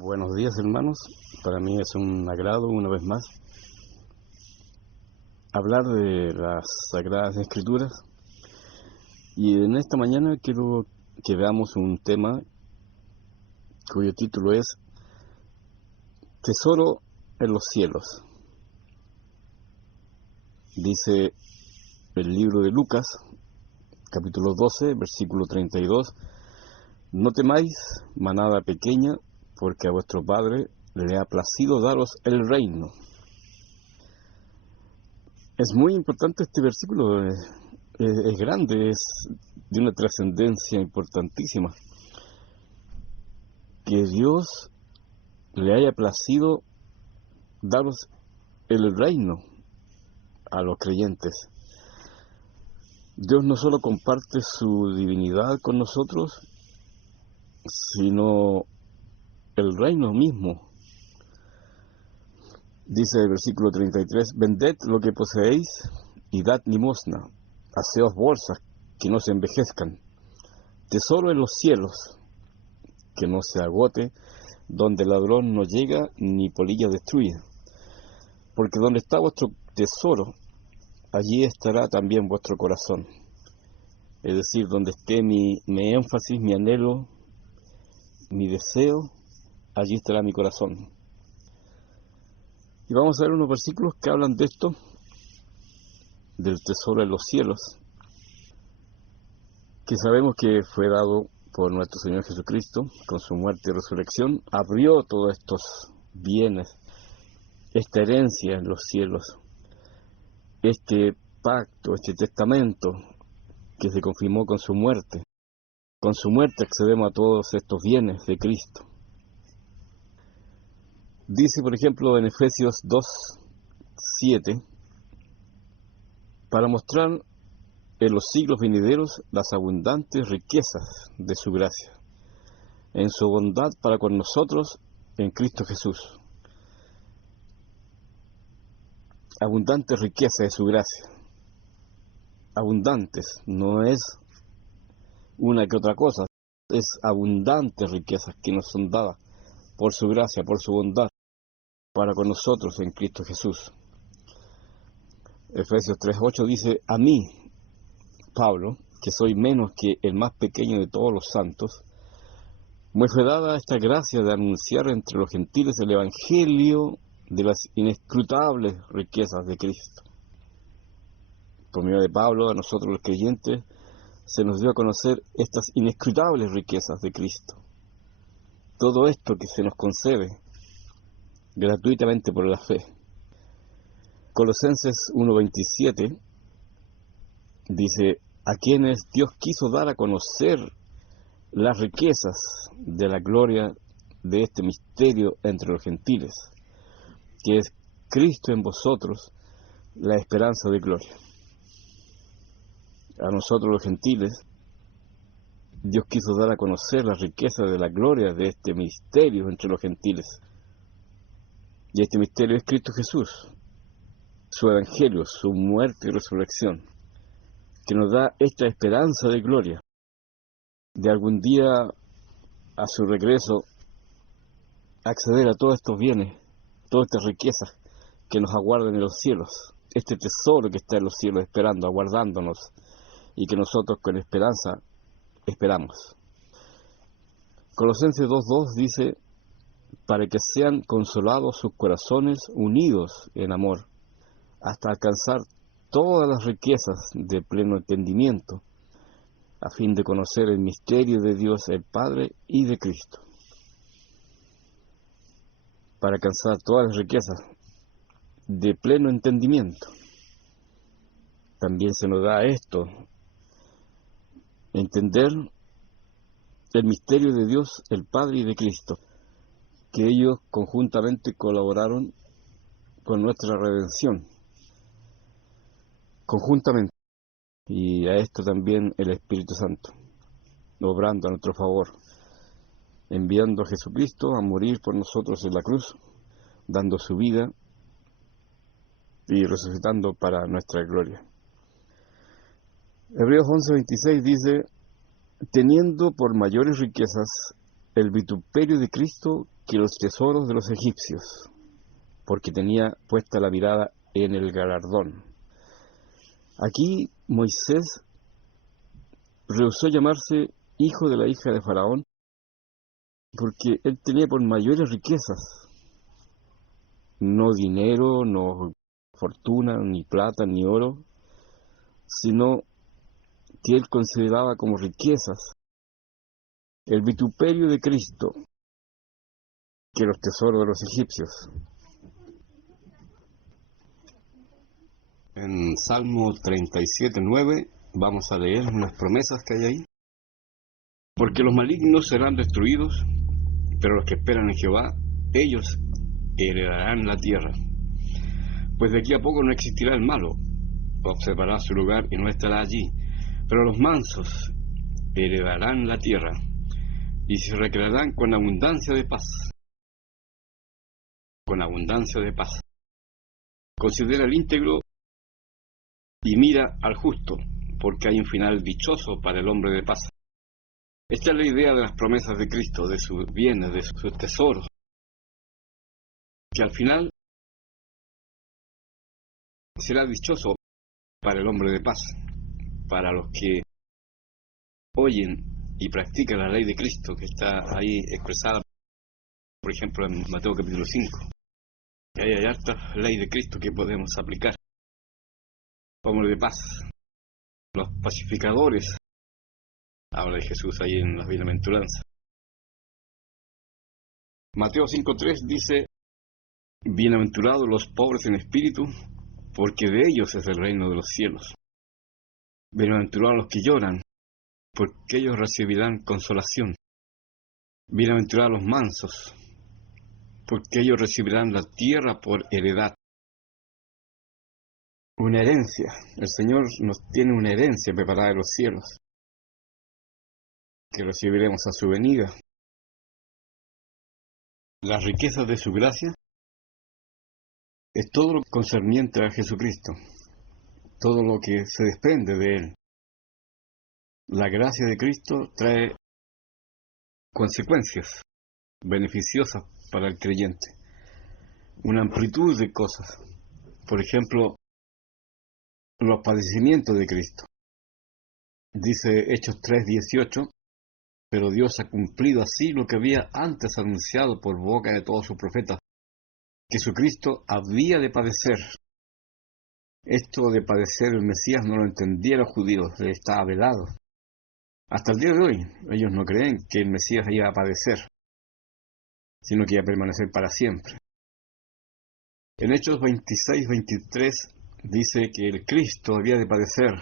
Buenos días, hermanos. Para mí es un agrado una vez más hablar de las Sagradas Escrituras, y en esta mañana quiero que veamos un tema cuyo título es Tesoro en los cielos. Dice el libro de Lucas, capítulo 12, versículo 32: No temáis, manada pequeña, porque a vuestro Padre le ha placido daros el reino. Es muy importante este versículo, es grande, es de una trascendencia importantísima. Que Dios le haya placido daros el reino a los creyentes. Dios no solo comparte su divinidad con nosotros, sino el reino mismo. Dice el versículo 33: Vended lo que poseéis y dad limosna, haceos bolsas que no se envejezcan, tesoro en los cielos, que no se agote, donde el ladrón no llega ni polilla destruye. Porque donde está vuestro tesoro, allí estará también vuestro corazón. Es decir, donde esté mi énfasis, mi anhelo, mi deseo, allí estará mi corazón. Y vamos a ver unos versículos que hablan de esto, del tesoro en los cielos, que sabemos que fue dado por nuestro Señor Jesucristo. Con su muerte y resurrección abrió todos estos bienes, esta herencia en los cielos, este pacto, este testamento que se confirmó con su muerte. Con su muerte accedemos a todos estos bienes de Cristo. Dice, por ejemplo, en Efesios 2:7: para mostrar en los siglos venideros las abundantes riquezas de su gracia, en su bondad para con nosotros en Cristo Jesús. Abundantes riquezas de su gracia. Abundantes, no es una que otra cosa, es abundantes riquezas que nos son dadas por su gracia, por su bondad para con nosotros en Cristo Jesús. Efesios 3:8 dice: a mí, Pablo, que soy menos que el más pequeño de todos los santos, me fue dada esta gracia de anunciar entre los gentiles el evangelio de las inescrutables riquezas de Cristo. Por medio de Pablo, a nosotros los creyentes, se nos dio a conocer estas inescrutables riquezas de Cristo. Todo esto que se nos concede gratuitamente por la fe. Colosenses 1:27 dice: a quienes Dios quiso dar a conocer las riquezas de la gloria de este misterio entre los gentiles, que es Cristo en vosotros, la esperanza de gloria. A nosotros los gentiles, Dios quiso dar a conocer las riquezas de la gloria de este misterio entre los gentiles. Y este misterio es Cristo Jesús, su evangelio, su muerte y resurrección, que nos da esta esperanza de gloria, de algún día a su regreso acceder a todos estos bienes, todas estas riquezas que nos aguardan en los cielos, este tesoro que está en los cielos esperando, aguardándonos, y que nosotros con esperanza esperamos. Colosenses 2:2 dice: para que sean consolados sus corazones unidos en amor, hasta alcanzar todas las riquezas de pleno entendimiento, a fin de conocer el misterio de Dios el Padre y de Cristo. Para alcanzar todas las riquezas de pleno entendimiento. También se nos da esto, entender el misterio de Dios el Padre y de Cristo, que ellos conjuntamente colaboraron con nuestra redención, conjuntamente, y a esto también el Espíritu Santo, obrando a nuestro favor, enviando a Jesucristo a morir por nosotros en la cruz, dando su vida y resucitando para nuestra gloria. Hebreos 11:26 dice: teniendo por mayores riquezas el vituperio de Cristo que los tesoros de los egipcios, porque tenía puesta la mirada en el galardón. Aquí Moisés rehusó llamarse hijo de la hija de Faraón, porque él tenía por mayores riquezas, no dinero, no fortuna, ni plata, ni oro, sino que él consideraba como riquezas el vituperio de Cristo que los tesoros de los egipcios. En Salmo 37:9 vamos a leer unas promesas que hay ahí. Porque los malignos serán destruidos, pero los que esperan en Jehová, ellos heredarán la tierra. Pues de aquí a poco no existirá el malo, observará su lugar y no estará allí, pero los mansos heredarán la tierra y se recrearán con abundancia de paz. Con abundancia de paz. Considera el íntegro y mira al justo, porque hay un final dichoso para el hombre de paz. Esta es la idea de las promesas de Cristo, de sus bienes, de sus tesoros, que al final será dichoso para el hombre de paz, para los que oyen y practican la ley de Cristo, que está ahí expresada, por ejemplo, en Mateo capítulo 5. Y ahí hay harta ley de Cristo que podemos aplicar. Hombre de paz, los pacificadores, habla de Jesús ahí en las bienaventuranzas. Mateo 5:3 dice: bienaventurados los pobres en espíritu, porque de ellos es el reino de los cielos. Bienaventurados los que lloran, porque ellos recibirán consolación. Bienaventurados los mansos, porque ellos recibirán la tierra por heredad. Una herencia. El Señor nos tiene una herencia preparada de los cielos, que recibiremos a su venida. Las riquezas de su gracia es todo lo concerniente a Jesucristo, todo lo que se desprende de Él. La gracia de Cristo trae consecuencias beneficiosas para el creyente, una amplitud de cosas. Por ejemplo, los padecimientos de Cristo. Dice Hechos 3:18, pero Dios ha cumplido así lo que había antes anunciado por boca de todos sus profetas, que Jesucristo había de padecer. Esto de padecer el Mesías no lo entendían los judíos, les estaba velado. Hasta el día de hoy, ellos no creen que el Mesías iba a padecer, sino que iba a permanecer para siempre. En Hechos 26:23 dice que el Cristo había de padecer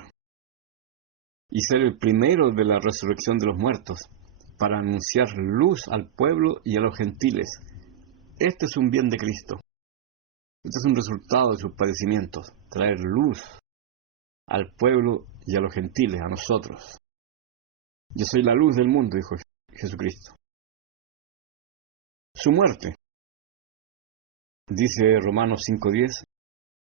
y ser el primero de la resurrección de los muertos, para anunciar luz al pueblo y a los gentiles. Este es un bien de Cristo. Este es un resultado de sus padecimientos, traer luz al pueblo y a los gentiles, a nosotros. Yo soy la luz del mundo, dijo Jesucristo. Su muerte, dice Romanos 5:10,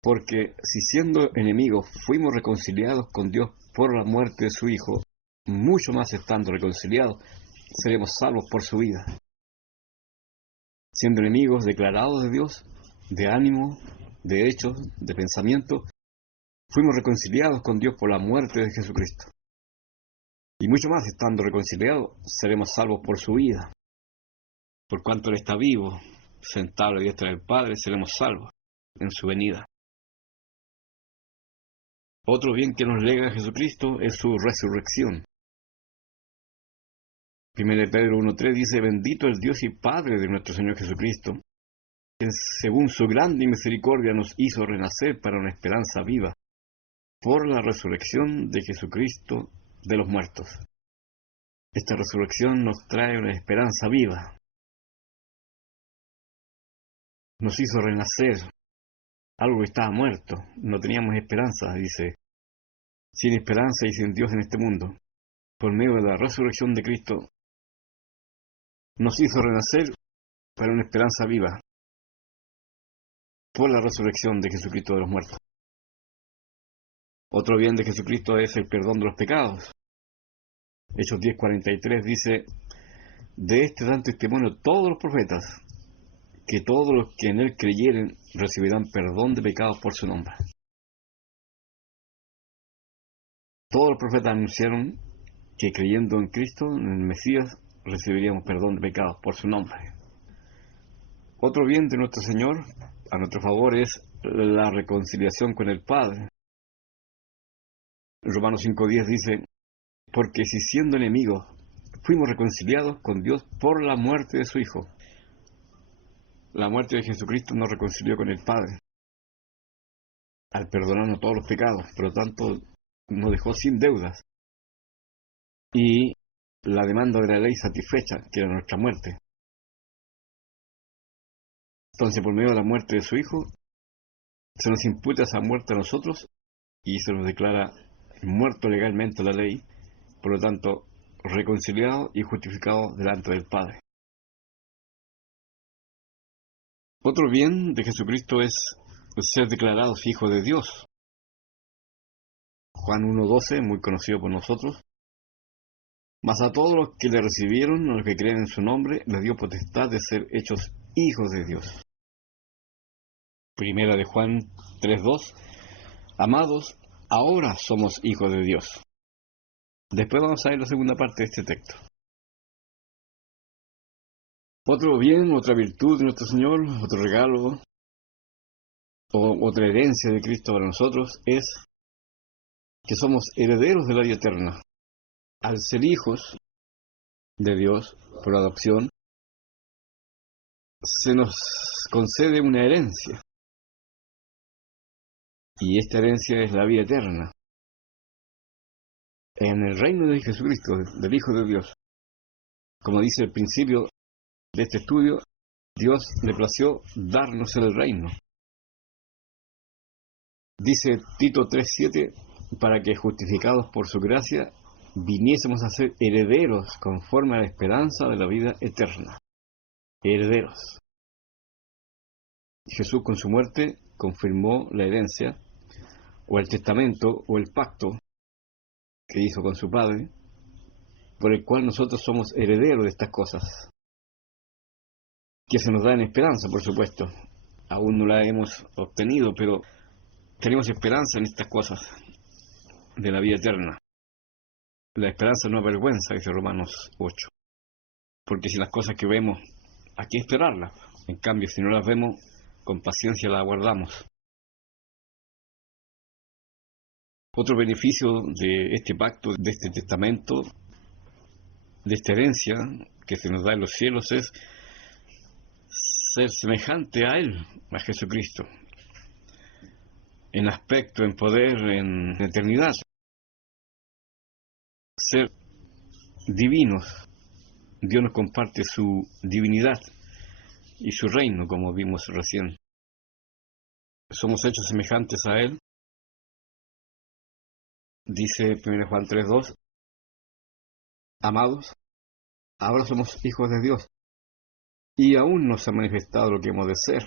porque si siendo enemigos fuimos reconciliados con Dios por la muerte de su Hijo, mucho más estando reconciliados, seremos salvos por su vida. Siendo enemigos declarados de Dios, de ánimo, de hechos, de pensamiento, fuimos reconciliados con Dios por la muerte de Jesucristo. Y mucho más estando reconciliados, seremos salvos por su vida. Por cuanto Él está vivo, sentado a la diestra del Padre, seremos salvos en su venida. Otro bien que nos lega Jesucristo es su resurrección. 1 Pedro 1:3 dice: bendito el Dios y Padre de nuestro Señor Jesucristo, que según su grande misericordia nos hizo renacer para una esperanza viva, por la resurrección de Jesucristo de los muertos. Esta resurrección nos trae una esperanza viva. Nos hizo renacer. Algo que estaba muerto. No teníamos esperanza, dice. Sin esperanza y sin Dios en este mundo. Por medio de la resurrección de Cristo, nos hizo renacer para una esperanza viva. Por la resurrección de Jesucristo de los muertos. Otro bien de Jesucristo es el perdón de los pecados. Hechos 10:43 dice: De este dan testimonio todos los profetas, que todos los que en él creyeren recibirán perdón de pecados por su nombre. Todos los profetas anunciaron que creyendo en Cristo, en el Mesías, recibiríamos perdón de pecados por su nombre. Otro bien de nuestro Señor a nuestro favor es la reconciliación con el Padre. Romanos 5:10 dice: porque si siendo enemigos fuimos reconciliados con Dios por la muerte de su Hijo. La muerte de Jesucristo nos reconcilió con el Padre al perdonarnos todos los pecados, por lo tanto nos dejó sin deudas y la demanda de la ley satisfecha, que era nuestra muerte. Entonces, por medio de la muerte de su Hijo, se nos imputa esa muerte a nosotros y se nos declara muerto legalmente la ley, por lo tanto reconciliado y justificado delante del Padre. Otro bien de Jesucristo es ser declarados hijos de Dios. Juan 1:12, muy conocido por nosotros: mas a todos los que le recibieron, a los que creen en su nombre, les dio potestad de ser hechos hijos de Dios. Primera de Juan 3:2: amados, ahora somos hijos de Dios. Después vamos a ver la segunda parte de este texto. Otro bien, otra virtud de nuestro Señor, otro regalo, o otra herencia de Cristo para nosotros, es que somos herederos de la vida eterna. Al ser hijos de Dios por adopción, se nos concede una herencia. Y esta herencia es la vida eterna en el reino de Jesucristo, del Hijo de Dios. Como dice el principio de este estudio, Dios le plació darnos el reino. Dice Tito 3:7, para que justificados por su gracia viniésemos a ser herederos conforme a la esperanza de la vida eterna. Herederos. Jesús con su muerte confirmó la herencia, o el testamento, o el pacto que hizo con su Padre, por el cual nosotros somos herederos de estas cosas, que se nos da en esperanza, por supuesto. Aún no la hemos obtenido, pero tenemos esperanza en estas cosas de la vida eterna. La esperanza no avergüenza, dice Romanos 8, porque si las cosas que vemos, hay que esperarlas. En cambio, si no las vemos, con paciencia las aguardamos. Otro beneficio de este pacto, de este testamento, de esta herencia que se nos da en los cielos, es ser semejante a Él, a Jesucristo, en aspecto, en poder, en eternidad. Ser divinos. Dios nos comparte su divinidad y su reino, como vimos recién. Somos hechos semejantes a Él. Dice 1 Juan 3:2, amados, ahora somos hijos de Dios, y aún no se ha manifestado lo que hemos de ser,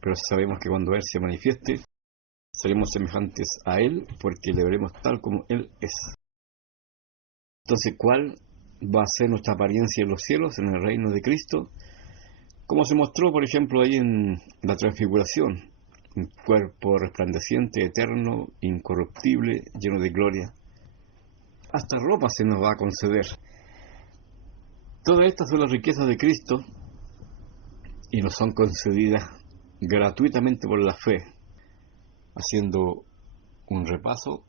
pero sabemos que cuando Él se manifieste, seremos semejantes a Él, porque le veremos tal como Él es. Entonces, ¿cuál va a ser nuestra apariencia en los cielos, en el reino de Cristo? Como se mostró, por ejemplo, ahí en la transfiguración: un cuerpo resplandeciente, eterno, incorruptible, lleno de gloria. Hasta ropa se nos va a conceder. Todas estas son las riquezas de Cristo y nos son concedidas gratuitamente por la fe. Haciendo un repaso,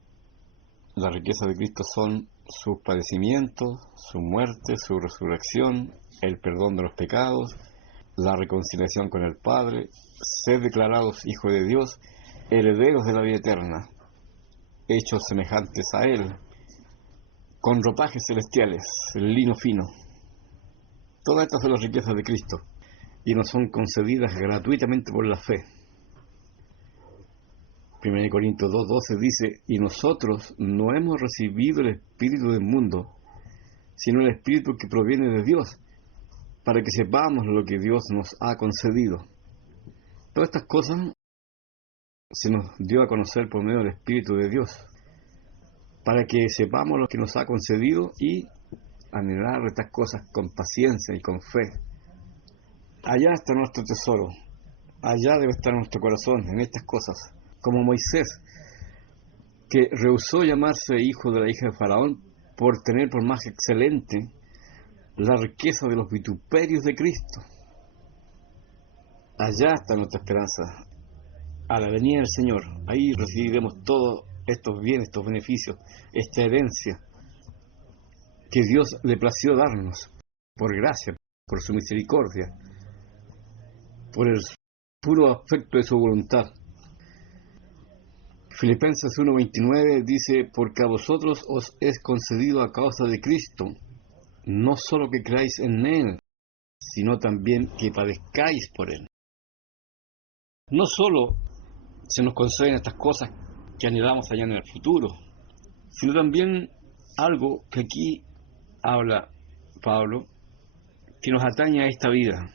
las riquezas de Cristo son sus padecimientos, su muerte, su resurrección, el perdón de los pecados, la reconciliación con el Padre, ser declarados hijos de Dios, herederos de la vida eterna, hechos semejantes a Él, con ropajes celestiales, el lino fino. Todas estas son las riquezas de Cristo y nos son concedidas gratuitamente por la fe. 1 Corintios 2:12 dice: y nosotros no hemos recibido el espíritu del mundo, sino el espíritu que proviene de Dios, para que sepamos lo que Dios nos ha concedido. Todas estas cosas se nos dio a conocer por medio del Espíritu de Dios, para que sepamos lo que nos ha concedido y anhelar estas cosas con paciencia y con fe. Allá está nuestro tesoro, allá debe estar nuestro corazón, en estas cosas, como Moisés, que rehusó llamarse hijo de la hija de Faraón por tener por más excelente la riqueza de los vituperios de Cristo. Allá está nuestra esperanza, a la venida del Señor. Ahí recibiremos todos estos bienes, estos beneficios, esta herencia que Dios le plació darnos, por gracia, por su misericordia, por el puro afecto de su voluntad. Filipenses 1:29 dice, porque a vosotros os es concedido a causa de Cristo, no solo que creáis en Él, sino también que padezcáis por Él. No solo se nos conceden estas cosas que anhelamos allá en el futuro, sino también algo que aquí habla Pablo, que nos atañe a esta vida,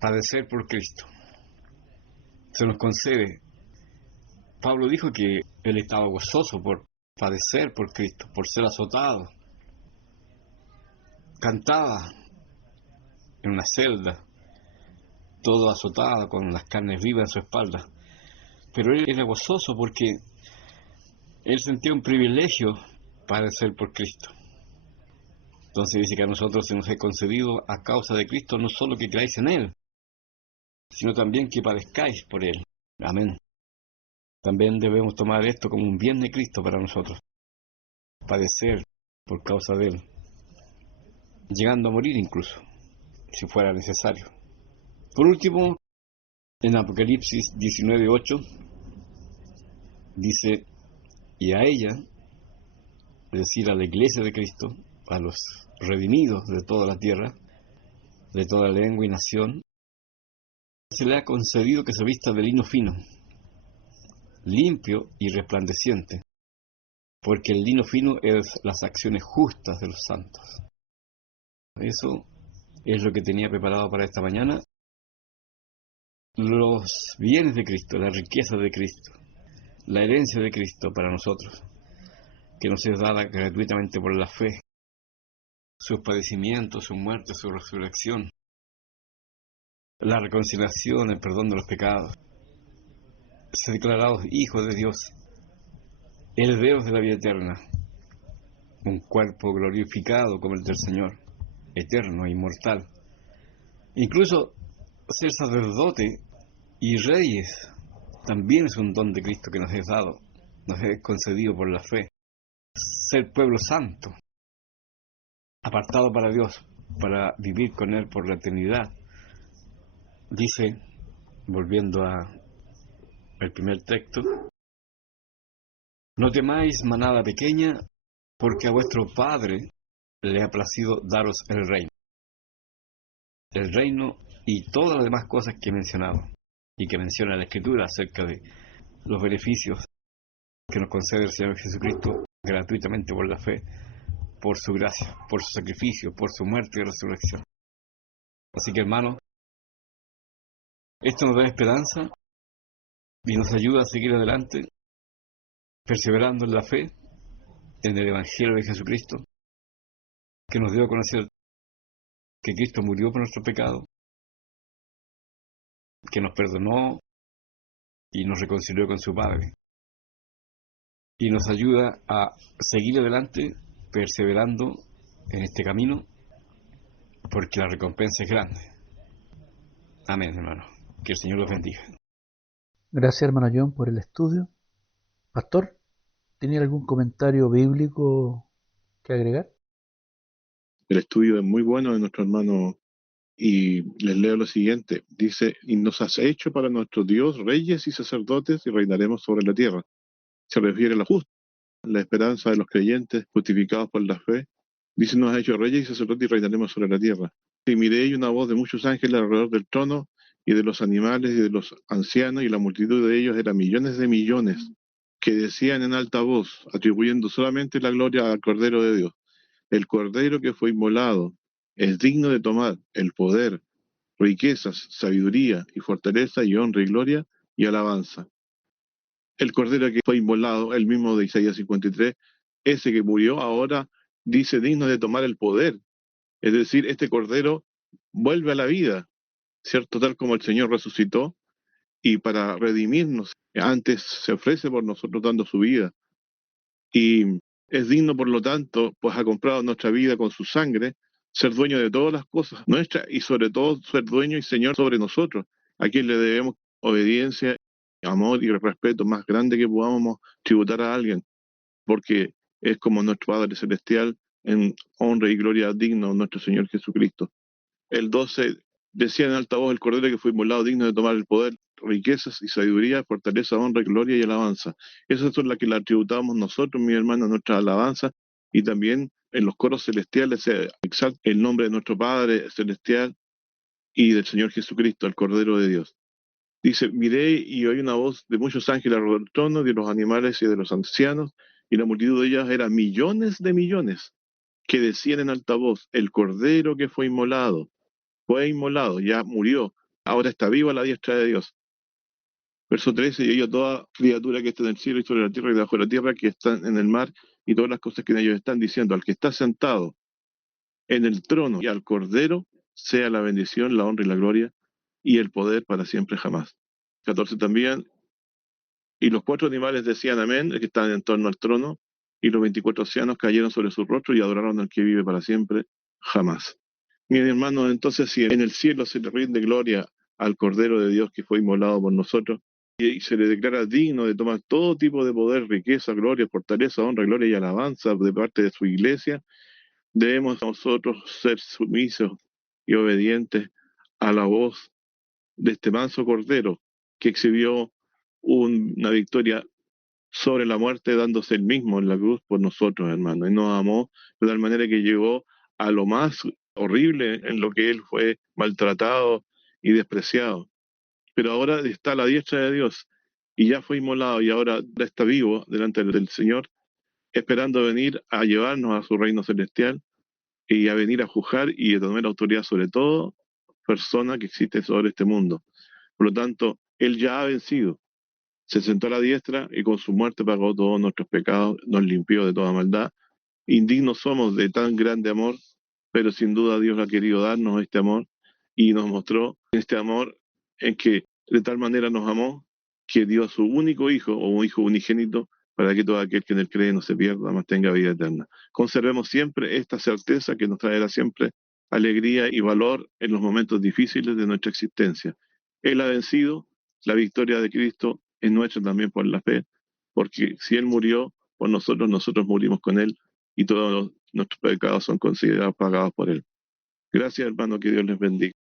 padecer por Cristo. Se nos concede. Pablo dijo que él estaba gozoso por padecer por Cristo, por ser azotado. Cantaba en una celda, todo azotado, con las carnes vivas en su espalda. Pero él era gozoso porque él sentía un privilegio padecer por Cristo. Entonces dice que a nosotros se nos ha concedido a causa de Cristo no solo que creáis en Él, sino también que padezcáis por Él. Amén. También debemos tomar esto como un bien de Cristo para nosotros. Padecer por causa de Él. Llegando a morir incluso, si fuera necesario. Por último, en Apocalipsis 19:8, dice, y a ella, es decir, a la iglesia de Cristo, a los redimidos de toda la tierra, de toda lengua y nación, se le ha concedido que se vista de lino fino, limpio y resplandeciente, porque el lino fino es las acciones justas de los santos. Eso es lo que tenía preparado para esta mañana. Los bienes de Cristo, la riqueza de Cristo, la herencia de Cristo para nosotros, que nos es dada gratuitamente por la fe, sus padecimientos, su muerte, su resurrección, la reconciliación, el perdón de los pecados, ser declarados hijos de Dios, herederos de la vida eterna, un cuerpo glorificado como el del Señor, eterno e inmortal. Incluso ser sacerdote y reyes también es un don de Cristo que nos es dado, nos es concedido por la fe. Ser pueblo santo, apartado para Dios, para vivir con Él por la eternidad. Dice, volviendo al primer texto, no temáis, manada pequeña, porque a vuestro Padre le ha placido daros el reino. El reino y todas las demás cosas que he mencionado y que menciona la Escritura acerca de los beneficios que nos concede el Señor Jesucristo gratuitamente por la fe, por su gracia, por su sacrificio, por su muerte y resurrección. Así que, hermanos, esto nos da esperanza y nos ayuda a seguir adelante, perseverando en la fe, en el Evangelio de Jesucristo, que nos dio a conocer que Cristo murió por nuestro pecado, que nos perdonó y nos reconcilió con su Padre. Y nos ayuda a seguir adelante, perseverando en este camino, porque la recompensa es grande. Amén, hermano. Que el Señor los bendiga. Gracias, hermano John, por el estudio. Pastor, ¿tenía algún comentario bíblico que agregar? El estudio es muy bueno de nuestro hermano y les leo lo siguiente. Dice, y nos has hecho para nuestro Dios reyes y sacerdotes y reinaremos sobre la tierra. Se refiere a la justicia, la esperanza de los creyentes justificados por la fe. Dice, nos has hecho reyes y sacerdotes y reinaremos sobre la tierra. Y miré y una voz de muchos ángeles alrededor del trono y de los animales y de los ancianos, y la multitud de ellos era millones de millones, que decían en alta voz, atribuyendo solamente la gloria al Cordero de Dios. El Cordero que fue inmolado es digno de tomar el poder, riquezas, sabiduría y fortaleza y honra y gloria y alabanza. El Cordero que fue inmolado, el mismo de Isaías 53, ese que murió ahora dice digno de tomar el poder. Es decir, este Cordero vuelve a la vida, ¿cierto? Tal como el Señor resucitó y para redimirnos, antes se ofrece por nosotros dando su vida. Y es digno, por lo tanto, pues ha comprado nuestra vida con su sangre, ser dueño de todas las cosas nuestras y sobre todo ser dueño y Señor sobre nosotros, a quien le debemos obediencia, amor y respeto más grande que podamos tributar a alguien, porque es como nuestro Padre Celestial en honra y gloria digno nuestro Señor Jesucristo. El 12 decía en alta voz: el Cordero que fue inmolado, digno de tomar el poder, riquezas y sabiduría, fortaleza, honra, gloria y alabanza. Esas son las que le tributamos nosotros, mi hermano, nuestra alabanza, y también en los coros celestiales se exalta el nombre de nuestro Padre Celestial y del Señor Jesucristo, el Cordero de Dios. Dice: miré y oí una voz de muchos ángeles alrededor del trono, de los animales y de los ancianos, y la multitud de ellas era millones de millones, que decían en alta voz: el Cordero que fue inmolado, ya murió, ahora está vivo a la diestra de Dios. Verso 13: y ello toda criatura que está en el cielo y sobre la tierra y debajo de la tierra, que están en el mar, y todas las cosas que en ellos están, diciendo: al que está sentado en el trono y al Cordero, sea la bendición, la honra y la gloria, y el poder para siempre jamás. 14 también: y los 4 animales decían amén, el que están en torno al trono, y los 24 ancianos cayeron sobre su rostro y adoraron al que vive para siempre jamás. Mis hermanos, entonces, si en el cielo se le rinde gloria al Cordero de Dios que fue inmolado por nosotros, y se le declara digno de tomar todo tipo de poder, riqueza, gloria, fortaleza, honra, gloria y alabanza de parte de su iglesia, debemos nosotros ser sumisos y obedientes a la voz de este manso Cordero que exhibió una victoria sobre la muerte, dándose el mismo en la cruz por nosotros, hermano, y nos amó de tal manera que llegó a lo más horrible en lo que él fue maltratado y despreciado. Pero ahora está a la diestra de Dios y ya fue inmolado y ahora está vivo delante del Señor, esperando venir a llevarnos a su reino celestial y a venir a juzgar y a tener autoridad sobre todo persona que existe sobre este mundo. Por lo tanto, él ya ha vencido. Se sentó a la diestra y con su muerte pagó todos nuestros pecados, nos limpió de toda maldad. Indignos somos de tan grande amor, pero sin duda Dios ha querido darnos este amor y nos mostró este amor en que de tal manera nos amó que dio a su único hijo o un hijo unigénito para que todo aquel que en él cree no se pierda, mas tenga vida eterna. Conservemos siempre esta certeza que nos traerá siempre alegría y valor en los momentos difíciles de nuestra existencia. Él ha vencido, la victoria de Cristo es nuestra también por la fe, porque si Él murió por nosotros, nosotros murimos con Él y todos nuestros pecados son considerados pagados por Él. Gracias, hermano, que Dios les bendiga.